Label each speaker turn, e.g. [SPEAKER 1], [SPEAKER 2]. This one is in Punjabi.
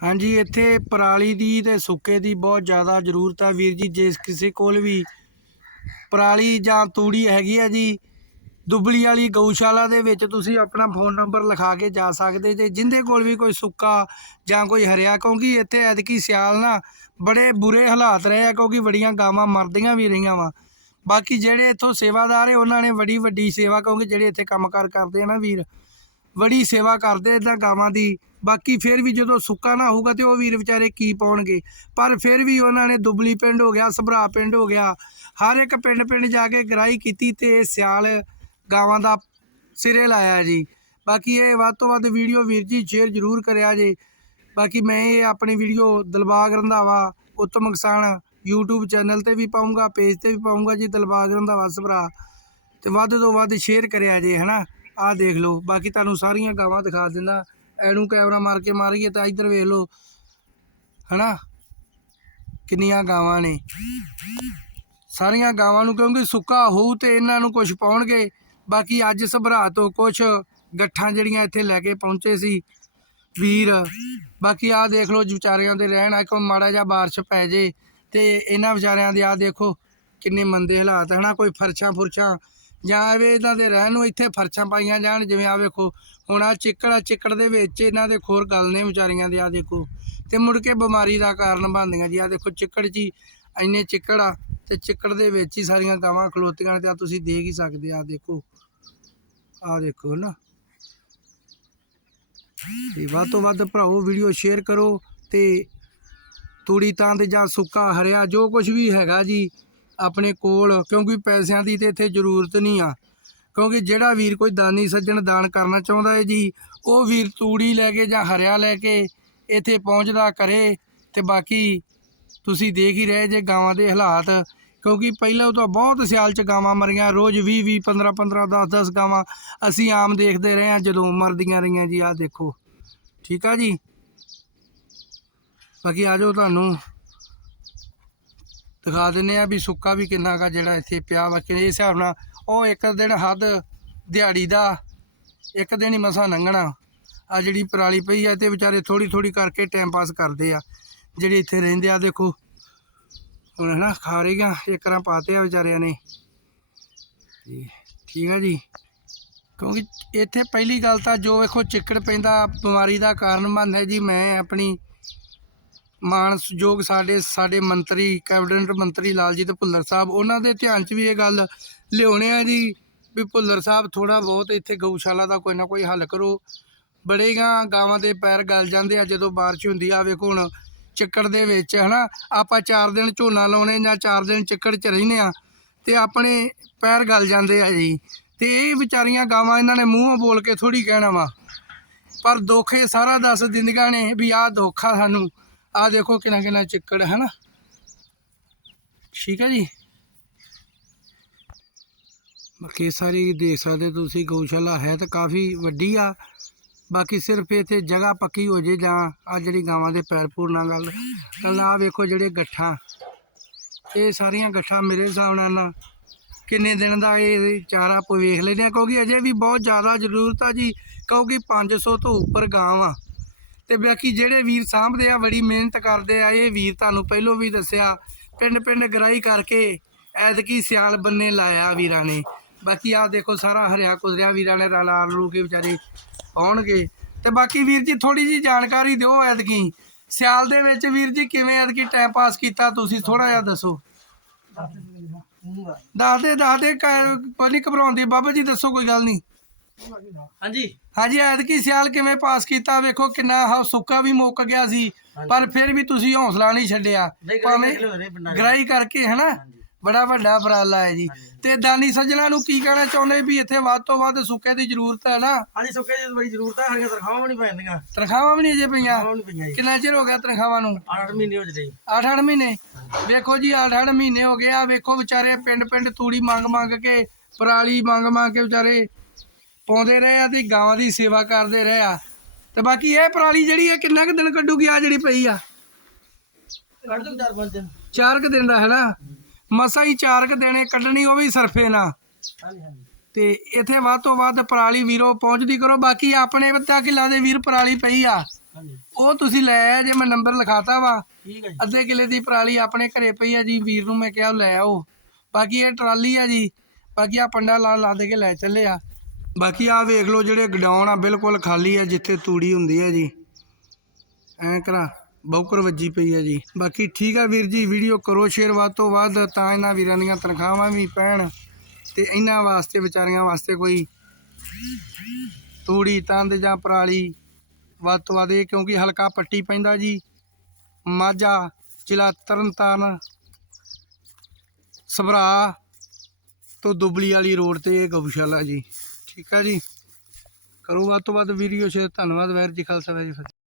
[SPEAKER 1] ਹਾਂਜੀ, ਇੱਥੇ ਪਰਾਲੀ ਦੀ ਤੇ ਸੁੱਕੇ ਦੀ ਬਹੁਤ ਜ਼ਿਆਦਾ ਜ਼ਰੂਰਤ ਆ ਵੀਰ ਜੀ, ਜੇ ਕਿਸੇ ਕੋਲ ਵੀ ਪਰਾਲੀ ਜਾਂ ਤੂੜੀ ਹੈਗੀ ਆ ਜੀ, ਦੁਬਲੀ ਵਾਲੀ ਗਊਸ਼ਾਲਾ ਦੇ ਵਿੱਚ ਤੁਸੀਂ ਆਪਣਾ ਫੋਨ ਨੰਬਰ ਲਿਖਾ ਕੇ ਜਾ ਸਕਦੇ ਜੇ, ਜਿੰਦੇ ਕੋਲ ਵੀ ਕੋਈ ਸੁੱਕਾ ਜਾਂ ਕੋਈ ਹਰਿਆ, ਕਿਉਂਕਿ ਇੱਥੇ ਐਤਕੀ ਸਿਆਲ ਨਾ ਬੜੇ ਬੁਰੇ ਹਾਲਾਤ ਰਹੇ ਆ, ਕਿਉਂਕਿ ਬੜੀਆਂ ਗਾਵਾਂ ਮਰਦੀਆਂ ਵੀ ਰਹੀਆਂ ਵਾ। ਬਾਕੀ ਜਿਹੜੇ ਇੱਥੋਂ ਸੇਵਾਦਾਰ ਹੈ ਉਹਨਾਂ ਨੇ ਬੜੀ ਵੱਡੀ ਸੇਵਾ, ਕਿਉਂਕਿ ਜਿਹੜੇ ਇੱਥੇ ਕੰਮਕਾਰ ਕਰਦੇ ਆ ਨਾ ਵੀਰ, ਬੜੀ ਸੇਵਾ ਕਰਦੇ ਇਦਾਂ ਗਾਵਾਂ ਦੀ। ਬਾਕੀ ਫਿਰ ਵੀ ਜਦੋਂ ਸੁੱਕਾ ਨਾ ਹੋਊਗਾ ਤੇ ਉਹ ਵੀਰ ਵਿਚਾਰੇ ਕੀ ਪਾਉਣਗੇ। ਪਰ ਫਿਰ ਵੀ ਉਹਨਾਂ ਨੇ ਦੁਬਲੀ ਪਿੰਡ ਹੋ ਗਿਆ, ਸਭਰਾ ਪਿੰਡ ਹੋ ਗਿਆ, ਹਰ ਇੱਕ ਪਿੰਡ ਪਿੰਡ ਜਾ ਕੇ ਗਰਾਈ ਕੀਤੀ ਤੇ ਇਹ ਸਿਆਲ ਗਾਵਾਂ ਦਾ ਸਿਰੇ ਲਾਇਆ ਜੀ। ਬਾਕੀ ਇਹ ਵੱਧ ਤੋਂ ਵੱਧ ਵੀਡੀਓ ਵੀਰ ਜੀ ਸ਼ੇਅਰ ਜ਼ਰੂਰ ਕਰਿਆ ਜੇ। ਬਾਕੀ ਮੈਂ ਇਹ ਆਪਣੀ ਵੀਡੀਓ ਦਿਲਬਾਗ ਰੰਧਾਵਾ, ਉੱਤਮ ਕਿਸਾਨ YouTube ਚੈਨਲ ਤੇ ਵੀ ਪਾਉਂਗਾ ਪੇਜ ਤੇ ਵੀ ਪਾਉਂਗਾ ਜੀ, ਦਿਲਬਾਗ ਰੰਧਾਵਾ, ਸਭਰਾ। ਤੇ ਵੱਧ ਤੋਂ ਵੱਧ ਸ਼ੇਅਰ ਕਰਿਆ ਜੇ, ਹਨਾ? ਆਹ ਦੇਖ ਲਓ। ਬਾਕੀ ਤੁਹਾਨੂੰ ਸਾਰੀਆਂ ਗਾਵਾਂ ਦਿਖਾ ਦਿੰਦਾ। ਐਨੂੰ ਕੈਮਰਾ ਮਾਰ ਕੇ ਮਾਰੀਏ ਤਾਂ ਇੱਧਰ ਵੇਖ ਲਓ। ਹਨਾ? ਕਿੰਨੀਆਂ ਗਾਵਾਂ ਨੇ। ਸਾਰੀਆਂ ਗਾਵਾਂ ਨੂੰ ਕਿਉਂਕਿ ਸੁੱਕਾ ਹੋਊ ਤੇ ਇਹਨਾਂ ਨੂੰ ਕੁਝ ਪਾਉਣਗੇ। ਬਾਕੀ ਅੱਜ ਸਭਰਾ ਤੋਂ ਕੁਝ ਗੱਠਾਂ ਜਿਹੜੀਆਂ ਇੱਥੇ ਲੈ ਕੇ ਪਹੁੰਚੇ ਸੀ ਵੀਰ। ਬਾਕੀ ਆਹ ਦੇਖ ਲਓ ਵਿਚਾਰਿਆਂ ਦੇ ਰਹਿਣ ਆ ਕੋ ਮਾੜਾ ਜਿਹਾ ਬਾਰਿਸ਼ ਪੈ ਜੇ ਤੇ ਇਹਨਾਂ ਵਿਚਾਰਿਆਂ ਦੇ ਆਹ ਦੇਖੋ ਕਿੰਨੇ ਮੰਦੇ ਹਾਲਾਤ ਹਨਾ? ਕੋਈ ਫਰਸ਼ਾਂ ਫੁਰਸ਼ਾਂ ਜਾਂ ਐਵੇਂ ਇਹਨਾਂ ਦੇ ਰਹਿਣ ਨੂੰ ਇੱਥੇ ਫਰਸ਼ਾਂ ਪਾਈਆਂ ਜਾਣ, ਜਿਵੇਂ ਆ ਵੇਖੋ, ਹੁਣ ਆ ਚਿੱਕੜ ਆ ਚਿੱਕੜ ਦੇ ਵਿੱਚ ਇਹਨਾਂ ਦੇ ਖੋਰ ਗਲ ਨੇ ਵਿਚਾਰੀਆਂ ਦੇ ਆ ਦੇਖੋ। ਤੇ ਮੁੜ ਕੇ ਬਿਮਾਰੀ ਦਾ ਕਾਰਨ ਬਣਦੀਆਂ ਜੀ ਆ ਦੇਖੋ ਚਿੱਕੜ ਜੀ, ਇੰਨੇ ਚਿੱਕੜ ਆ, ਤੇ ਚਿੱਕੜ ਦੇ ਵਿੱਚ ਹੀ ਸਾਰੀਆਂ ਗਾਵਾਂ ਖਲੋਤੀਆਂ ਨੇ ਤੇ ਆ ਤੁਸੀਂ ਦੇਖ ਹੀ ਸਕਦੇ ਆ ਦੇਖੋ। ਆ ਦੇਖੋ ਨਾ। ਤੇ ਵੱਧ ਤੋਂ ਵੱਧ ਭਰਾਓ, ਵੀਡੀਓ ਸ਼ੇਅਰ ਕਰੋ ਤੇ ਤੂੜੀ ਤਾਂ ਤੇ ਜਾਂ ਸੁੱਕਾ ਹਰਿਆ, ਜੋ ਕੁਝ ਵੀ ਹੈਗਾ ਜੀ ਆਪਣੇ ਕੋਲ, ਕਿਉਂਕਿ ਪੈਸਿਆਂ ਦੀ ਤੇ ਇੱਥੇ ਜ਼ਰੂਰਤ ਨਹੀਂ ਆ। ਕਿਉਂਕਿ ਜਿਹੜਾ ਵੀਰ ਕੋਈ ਦਾਨੀ ਸੱਜਣ ਦਾਨ ਕਰਨਾ ਚਾਹੁੰਦਾ ਹੈ ਜੀ, ਉਹ ਵੀਰ ਤੂੜੀ ਲੈ ਕੇ ਜਾਂ ਹਰਿਆ ਲੈ ਕੇ ਇੱਥੇ ਪਹੁੰਚਦਾ ਕਰੇ ਤੇ ਬਾਕੀ ਤੁਸੀਂ ਦੇਖ ਹੀ ਰਹੇ ਜੇ ਗਾਵਾਂ ਦੇ ਹਾਲਾਤ। ਕਿਉਂਕਿ ਪਹਿਲਾਂ ਤਾਂ ਬਹੁਤ ਸਿਆਲ ਚ ਗਾਵਾਂ ਮਰੀਆਂ, ਰੋਜ਼ 20 20 15 15 10 10 ਗਾਵਾਂ ਅਸੀਂ ਆਮ ਦੇਖਦੇ ਰਹੇ ਹਾਂ, ਜਦੋਂ ਮਰਦੀਆਂ ਰਹੀਆਂ ਜੀ, ਆਹ ਦੇਖੋ। ਠੀਕ ਆ ਜੀ? ਬਾਕੀ ਆ ਜਾਓ ਤੁਹਾਨੂੰ। ਦਿਖਾ ਦਿੰਨੇ ਆ ਵੀ ਸੁੱਕਾ ਵੀ ਕਿੰਨਾ ਕਾ ਜਿਹੜਾ ਇੱਥੇ ਪਿਆ ਵਾ, ਕਿਹੜੇ ਹਿਸਾਬ ਨਾਲ। ਉਹ ਇੱਕ ਦਿਨ ਹੱਦ ਦਿਹਾੜੀ ਦਾ, ਇੱਕ ਦਿਨ ਹੀ ਮਸਾ ਲੰਘਣਾ। ਆ ਜਿਹੜੀ ਪਰਾਲੀ ਪਈ ਆ ਤੇ ਵਿਚਾਰੇ ਥੋੜੀ ਥੋੜੀ ਕਰਕੇ ਟਾਈਮ ਪਾਸ ਕਰਦੇ ਆ। ਜਿਹੜੇ ਇੱਥੇ ਰਹਿੰਦੇ ਆ ਦੇਖੋ। ਹੁਣ ਹਨਾ, ਖਾ ਰਹੀਆਂ ਏਕਰਾਂ ਪਾਤੇ ਆ ਵਿਚਾਰਿਆਂ ਨੇ। ਠੀਕ ਆ ਜੀ। ਕਿਉਂਕਿ ਇੱਥੇ ਪਹਿਲੀ ਗੱਲ ਤਾਂ ਜੋ ਵੇਖੋ ਚਿੱਕੜ ਪੈਂਦਾ, ਬਿਮਾਰੀ ਦਾ ਕਾਰਨ ਬਣਦਾ ਜੀ। ਮੈਂ ਆਪਣੀ ਮਾਨਸਯੋਗ ਸਾਡੇ ਸਾਡੇ ਮੰਤਰੀ, ਕੈਬਨਿਟ ਮੰਤਰੀ ਲਾਲਜੀਤ ਭੁੱਲਰ ਸਾਹਿਬ, ਉਹਨਾਂ ਦੇ ਧਿਆਨ 'ਚ ਵੀ ਇਹ ਗੱਲ ਲਿਆਉਣੇ ਆ ਜੀ ਵੀ ਭੁੱਲਰ ਸਾਹਿਬ ਥੋੜਾ ਬਹੁਤ ਇੱਥੇ ਗਊਸ਼ਾਲਾ ਦਾ ਕੋਈ ਨਾ ਕੋਈ ਹੱਲ ਕਰੋ। ਬੜੇ ਗਾਵਾਂ ਦੇ ਪੈਰ ਗਲ ਜਾਂਦੇ ਆ ਜਦੋਂ ਬਾਰਿਸ਼ ਹੁੰਦੀ ਆ। ਵੇਖੋ ਹੁਣ ਚੱਕੜ ਦੇ ਵਿੱਚ, ਹਨਾ? ਆਪਾਂ 4 ਦਿਨ ਝੋਨਾ ਲਾਉਣੇ ਜਾਂ 4 ਦਿਨ ਚੱਕੜ 'ਚ ਰਹਿੰਦੇ ਆ ਤੇ ਆਪਣੇ ਪੈਰ ਗਲ ਜਾਂਦੇ ਆ ਜੀ। ਤੇ ਇਹ ਵਿਚਾਰੀਆਂ ਗਾਵਾਂ ਇਹਨਾਂ ਨੇ ਮੂੰਹੋਂ ਬੋਲ ਕੇ ਥੋੜੀ ਕਹਿਣਾ ਵਾ। ਪਰ ਦੁੱਖ ਇਹ ਸਾਰਾ ਦੱਸ ਦਿੰਦੀਆਂ ਨੇ ਵੀ ਆਹ ਦੁੱਖ ਆ ਸਾਨੂੰ ਆਹ ਦੇਖੋ ਕਿੰਨਾ ਕਿੰਨਾ ਚਿੱਕੜ ਹੈ ਨਾ। ਠੀਕ ਹੈ ਜੀ। ਬਾਕੀ ਸਾਰੀ ਦੇਖ ਸਕਦੇ ਤੁਸੀਂ, ਗਊਸ਼ਾਲਾ ਹੈ ਤਾਂ ਕਾਫੀ ਵੱਡੀ ਆ। ਬਾਕੀ ਸਿਰਫ ਇੱਥੇ ਜਗ੍ਹਾ ਪੱਕੀ ਹੋ ਜੇ ਜਾਂ ਆ ਜਿਹੜੀ ਗਾਵਾਂ ਦੇ ਪੈਰ ਪੂਰ ਨਾਲ ਗੱਲ ਕੱਲ ਆ ਵੇਖੋ ਜਿਹੜੇ ਗੱਠਾਂ। ਇਹ ਸਾਰੀਆਂ ਗੱਠਾਂ ਮੇਰੇ ਹਿਸਾਬ ਨਾਲ ਕਿੰਨੇ ਦਿਨ ਦਾ ਇਹ ਚਾਰਾ ਆਪਾਂ ਵੇਖ ਲੈਂਦੇ ਹਾਂ, ਕਿਉਂਕਿ ਅਜੇ ਵੀ ਬਹੁਤ ਜ਼ਿਆਦਾ ਜ਼ਰੂਰਤ ਆ ਜੀ, ਕਿਉਂਕਿ 500 ਤੋਂ ਉੱਪਰ ਗਾਂ ਆ। ਤੇ ਬਾਕੀ ਜਿਹੜੇ ਵੀਰ ਸਾਂਭਦੇ ਆ, ਬੜੀ ਮਿਹਨਤ ਕਰਦੇ ਆ, ਇਹ ਵੀਰ ਤੁਹਾਨੂੰ ਪਹਿਲੋਂ ਵੀ ਦੱਸਿਆ, ਪਿੰਡ ਪਿੰਡ ਗਰਾਈ ਕਰਕੇ ਐਤਕੀ ਸਿਆਲ ਬੰਨੇ ਲਾਇਆ ਵੀਰਾਂ ਨੇ। ਬਾਕੀ ਆਹ ਦੇਖੋ ਸਾਰਾ ਹਰਿਆ ਕੁਦਰਿਆ ਵੀਰਾਂ ਨੇ, ਰਲਾ ਰੂ ਕੇ ਵਿਚਾਰੇ ਆਉਣਗੇ। ਤੇ ਬਾਕੀ ਵੀਰ ਜੀ ਥੋੜੀ ਜੀ ਜਾਣਕਾਰੀ ਦਿਓ ਐਤਕੀ, ਸਿਆਲ ਦੇ ਵਿੱਚ ਵੀਰ ਜੀ ਕਿਵੇਂ ਐਤਕੀ ਟਾਈਮ ਪਾਸ ਕੀਤਾ ਤੁਸੀਂ ਥੋੜਾ ਜਿਹਾ ਦੱਸੋ? ਦੱਸਦੇ ਦੱਸਦੇ ਕੋਈ ਨਹੀਂ ਘਬਰਾਉਂਦੀ ਬਾਬਾ ਜੀ ਦੱਸੋ ਕੋਈ ਗੱਲ ਨਹੀਂ।
[SPEAKER 2] ਹਾਂਜੀ।
[SPEAKER 1] ਹਾਂਜੀ ਐਤਕੀ ਸਿਆਲ ਕਿਵੇਂ ਪਾਸ ਕੀਤਾ? ਵੇਖੋ ਕਿੰਨਾ ਆਹ ਸੁੱਕਾ ਵੀ ਮੁੱਕ ਗਿਆ ਸੀ ਪਰ ਫਿਰ ਵੀ ਤੁਸੀਂ ਹੌਸਲਾ ਨਹੀਂ ਛੱਡਿਆ। ਭਾਵੇਂ। ਗਰਾਈ ਕਰਕੇ ਹਨਾ? ਬੜਾ ਵੱਡਾ ਉਪਰਾਲਾ ਹੈ ਜੀ। ਤੇ ਦਾਨੀ ਸੱਜਣਾ ਨੂੰ ਕੀ ਕਹਿਣਾ ਚਾਹੁੰਦੇ ਵੀ ਇੱਥੇ ਵੱਧ ਤੋਂ ਵੱਧ ਸੁੱਕੇ ਦੀ ਜ਼ਰੂਰਤ ਹੈ ਨਾ?
[SPEAKER 2] ਹਾਂਜੀ ਸੁੱਕੇ ਦੀ ਬੜੀ ਜ਼ਰੂਰਤ ਹੈ ਹਰੀਆਂ ਤਨਖਾਹਾਂ ਵੀ ਨਹੀਂ ਪੈਂਦੀਆਂ
[SPEAKER 1] ਤਨਖਾਹਾਂ ਵੀ ਨਹੀਂ ਅਜੇ ਪਈਆਂ। ਕਿੰਨਾ ਚਿਰ ਹੋ ਗਿਆ ਤਨਖਾਹਾਂ ਨੂੰ?
[SPEAKER 2] 8 ਮਹੀਨੇ ਹੋ ਜਦੇ
[SPEAKER 1] 8-8 ਮਹੀਨੇ? ਵੇਖੋ ਜੀ 8-8 ਮਹੀਨੇ ਹੋ ਗਏ ਆ। ਵੇਖੋ ਵਿਚਾਰੇ ਪਿੰਡ ਪਿੰਡ ਤੂੜੀ ਮੰਗ ਮੰਗ ਕੇ ਪਰਾਲੀ ਮੰਗ ਮੰਗ ਕੇ ਵਿਚਾਰੇ ਪਾਉਂਦੇ ਰਹੇ ਆ ਤੇ ਗਾਵਾਂ ਦੀ ਸੇਵਾ ਕਰਦੇ ਰਹੇ ਆ। ਤੇ ਬਾਕੀ ਇਹ ਪਰਾਲੀ ਜਿਹੜੀ ਹੈ ਕਿੰਨਾ ਕੁ ਦਿਨ ਕੱਢੂਗੀ ਆ ਜਿਹੜੀ ਪਈ ਆ?
[SPEAKER 2] ਕੱਢ ਦੋ ਦਿਨ।
[SPEAKER 1] ਕੁ ਦਿਨ ਦਾ ਹੈ ਨਾ ਮਸਾਂ ਹੀ ਚਾਰ ਕੁ ਦਿਨੇ ਕੱਢਣੀ ਉਹ ਵੀ ਸਰਫੇ ਨਾ
[SPEAKER 2] ਹਾਂਜੀ ਹਾਂਜੀ।
[SPEAKER 1] ਤੇ ਇੱਥੇ ਵੱਧ ਤੋਂ ਵੱਧ ਪਰਾਲੀ ਵੀਰੋ ਪਹੁੰਚਦੀ ਕਰੋ। ਬਾਕੀ ਆਪਣੇ ਤੱਕ ਕਿੱਲਾ ਦੇ ਵੀਰ ਪਰਾਲੀ ਪਈ ਆ। ਉਹ ਤੁਸੀਂ ਲੈ ਆ ਜੇ ਮੈਂ ਨੰਬਰ ਲਿਖਾਤਾ ਵਾ।
[SPEAKER 2] ਠੀਕ ਹੈ ਜੀ।
[SPEAKER 1] ਅੱਧੇ ਕਿਲੇ ਦੀ ਪਰਾਲੀ ਆਪਣੇ ਘਰੇ ਪਈ ਆ ਜੀ ਵੀਰ ਨੂੰ ਮੈਂ ਕਿਹਾ ਲੈ ਆਓ। ਬਾਕੀ ਇਹ ਟਰਾਲੀ ਆ ਜੀ। ਬਾਕੀ ਆ ਪੰਡਾ ਲਾ ਲਾ ਦੇ ਕੇ ਲੈ ਚੱਲੇ ਆ। ਬਾਕੀ ਆ ਵੇਖ ਲਓ ਜਿਹੜੇ ਗਡਾਉਣ ਆ, ਬਿਲਕੁਲ ਖਾਲੀ ਆ, ਜਿੱਥੇ ਤੂੜੀ ਹੁੰਦੀ ਆ ਜੀ। ਐਂ ਕਰਾ, ਬੌਕਰ ਵੱਜੀ ਪਈ ਆ ਜੀ। ਬਾਕੀ ਠੀਕ ਆ ਵੀਰ ਜੀ, ਵੀਡੀਓ ਕਰੋ ਸ਼ੇਅਰ ਵੱਧ ਤੋਂ ਵੱਧ, ਤਾਂ ਇਹਨਾਂ ਵੀਰਾਂ ਦੀਆਂ ਤਨਖਾਹਾਂ ਵੀ ਪੈਣ ਤੇ ਇਹਨਾਂ ਵਾਸਤੇ, ਵਿਚਾਰੀਆਂ ਵਾਸਤੇ ਕੋਈ ਤੂੜੀ, ਤੰਦ ਜਾਂ ਪਰਾਲੀ ਵੱਧ ਤੋਂ ਵੱਧ, ਇਹ ਕਿਉਂਕਿ ਹਲਕਾ ਪੱਟੀ ਪੈਂਦਾ ਜੀ। ਮਾਝਾ, ਜ਼ਿਲ੍ਹਾ ਤਰਨਤਾਰਨ, ਸਭਰਾ ਤੋਂ ਦੁਬਲੀ ਵਾਲੀ ਰੋਡ ਤੇ ਇਹ ਗਊਸ਼ਾਲਾ ਜੀ। ਠੀਕ ਹੈ ਜੀ। ਕਰੋ ਵੱਧ ਤੋਂ ਵੱਧ ਵੀਡੀਓ ਸ਼ੇਅਰ। ਧੰਨਵਾਦ ਵਾਹਿਗੁਰੂ ਜੀ ਖਾਲਸਾ, ਵਾਹਿਗੁਰੂ ਜੀ ਕੀ ਫਤਿਹ।